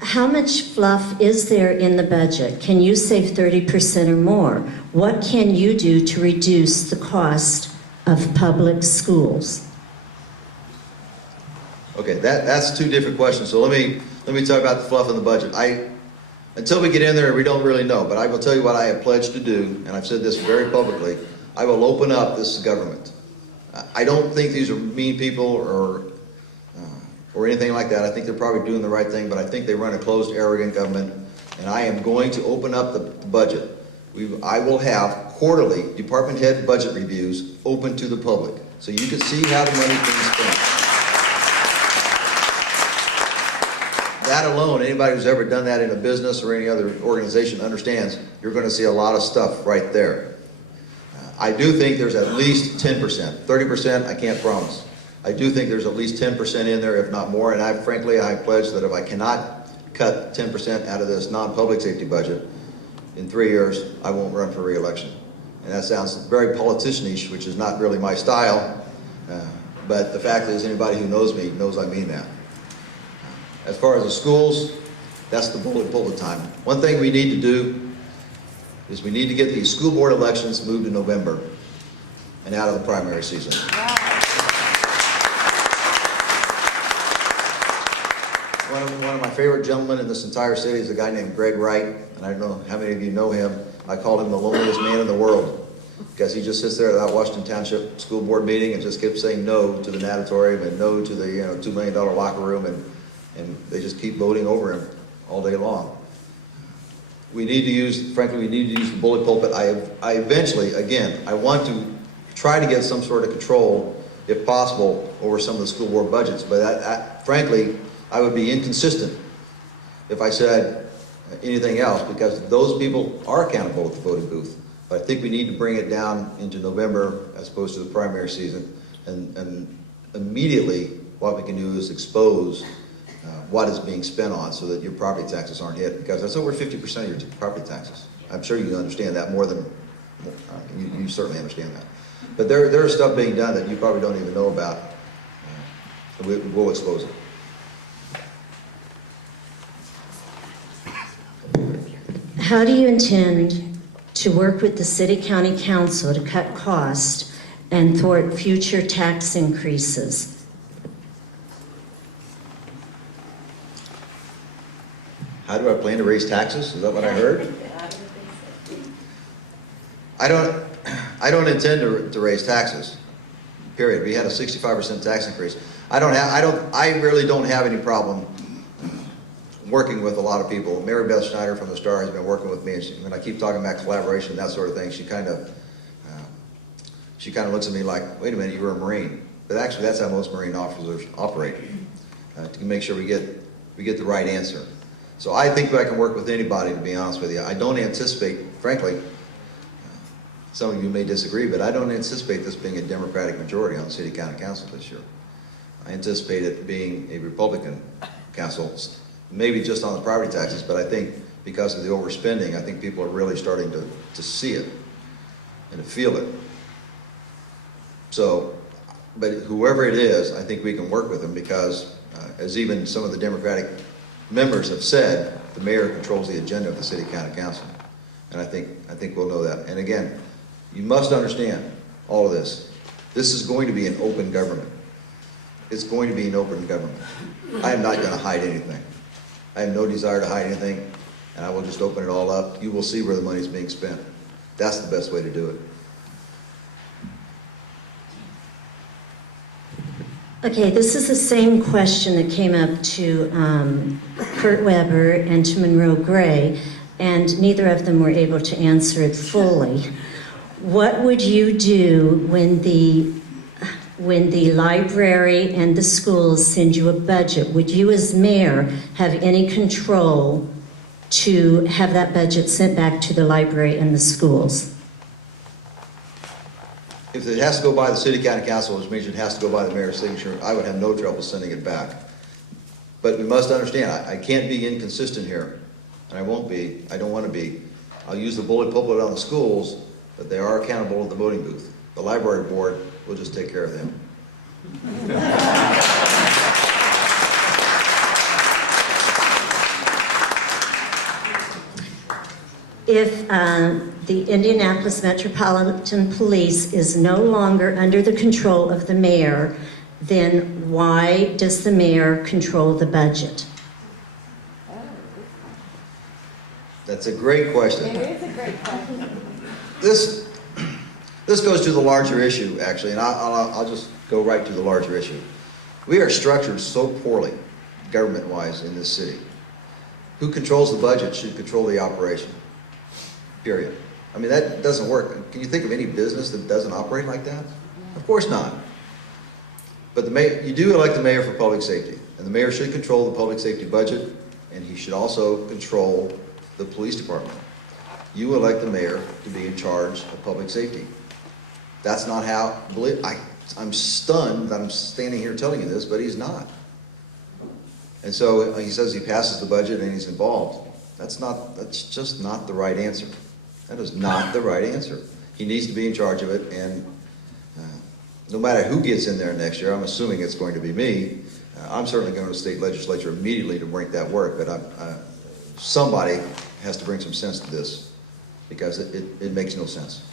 how much fluff is there in the budget? Can you save 30% or more? What can you do to reduce the cost of public schools? Okay, that's two different questions. So let me talk about the fluff in the budget. Until we get in there, we don't really know, but I will tell you what I have pledged to do, and I've said this very publicly. I will open up this government. I don't think these are mean people or anything like that. I think they're probably doing the right thing, but I think they run a closed, arrogant government, and I am going to open up the budget. I will have quarterly department head budget reviews open to the public, so you can see how the money is being spent. That alone, anybody who's ever done that in a business or any other organization understands you're going to see a lot of stuff right there. I do think there's at least 10%. 30% I can't promise. I do think there's at least 10% in there, if not more, and frankly I pledge that if I cannot cut 10% out of this non-public safety budget in 3 years, I won't run for re-election. And that sounds very politician-ish, which is not really my style, but the fact is anybody who knows me knows I mean that. As far as the schools, that's the bullet time. One thing we need to do is we need to get these school board elections moved to November and out of the primary season. One of my favorite gentlemen in this entire city is a guy named Greg Wright, and I don't know how many of you know him. I call him the loneliest man in the world because he just sits there at that Washington Township School Board meeting and just keeps saying no to the natatorium and no to the $2 million locker room, and they just keep voting over him all day long. We need to use, frankly, we need to use the bully pulpit. I eventually, again, I want to try to get some sort of control, if possible, over some of the school board budgets, but frankly, I would be inconsistent if I said anything else, because those people are accountable at the voting booth. But I think we need to bring it down into November as opposed to the primary season, and immediately what we can do is expose what is being spent on so that your property taxes aren't hit, because that's over 50% of your property taxes. I'm sure you understand that more than, you certainly understand that. But there is stuff being done that you probably don't even know about. We'll expose it. How do you intend to work with the City County Council to cut costs and thwart future tax increases? How do I plan to raise taxes? Is that what I heard? I don't intend to raise taxes, period. We had a 65% tax increase. I really don't have any problem working with a lot of people. Mary Beth Schneider from the Star has been working with me, and when I keep talking about collaboration and that sort of thing, she kind of looks at me like, wait a minute, you were a Marine. But actually, that's how most Marine officers operate, to make sure we get the right answer. So I think I can work with anybody, to be honest with you. I don't anticipate, frankly, some of you may disagree, but I don't anticipate this being a Democratic majority on the City County Council this year. I anticipate it being a Republican council, maybe just on the property taxes, but I think because of the overspending, I think people are really starting to see it and to feel it. So, but whoever it is, I think we can work with them because, as even some of the Democratic members have said, the mayor controls the agenda of the City County Council. And I think we'll know that. And again, you must understand all of this. This is going to be an open government. It's going to be an open government. I am not going to hide anything. I have no desire to hide anything, and I will just open it all up. You will see where the money is being spent. That's the best way to do it. Okay, this is the same question that came up to Kurt Weber and to Monroe Gray, and neither of them were able to answer it fully. What would you do when the library and the schools send you a budget? Would you as mayor have any control to have that budget sent back to the library and the schools? If it has to go by the City County Council, which means it has to go by the mayor's signature, I would have no trouble sending it back. But we must understand, I can't be inconsistent here, and I won't be. I don't want to be. I'll use the bully pulpit on the schools, but they are accountable at the voting booth. The library board will just take care of them. if the Indianapolis Metropolitan Police is no longer under the control of the mayor, then why does the mayor control the budget? That's a great question. It is a great question. This goes to the larger issue, actually, and I'll just go right to the larger issue. We are structured so poorly, government-wise, in this city. Who controls the budget should control the operation, period. I mean, that doesn't work. Can you think of any business that doesn't operate like that? Of course not. But the mayor, you do elect the mayor for public safety, and the mayor should control the public safety budget, and he should also control the police department. You elect the mayor to be in charge of public safety. That's not how, I'm stunned that I'm standing here telling you this, but he's not. And so he says he passes the budget and he's involved. That's just not the right answer. That is not the right answer. He needs to be in charge of it, and no matter who gets in there next year, I'm assuming it's going to be me, I'm certainly going to the state legislature immediately to make that work, but somebody has to bring some sense to this, because it makes no sense.